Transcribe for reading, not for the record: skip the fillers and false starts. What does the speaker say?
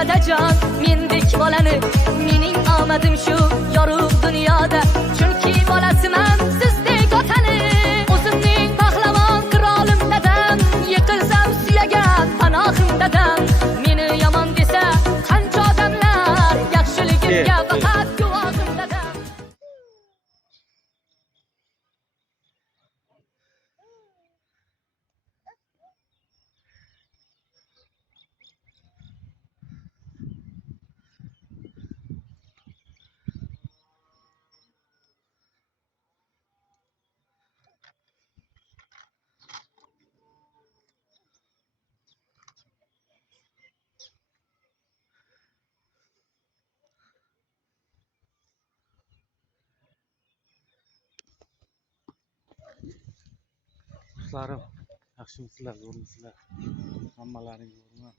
dadajon, mendek bolani, mening omadim shu yorug' dunyoda. Chunki bolasiman sizdek otani, o'zimning pahlavon qirolim dadam, yiqilsam suyagan panohim dadam. Meni yomon desa qancha odamlar, yaxshiligimga faqat guvohim dadam. Dostlarim, yaxshimisizlar, zo'rmisizlar? Hammalaring zo'rmi?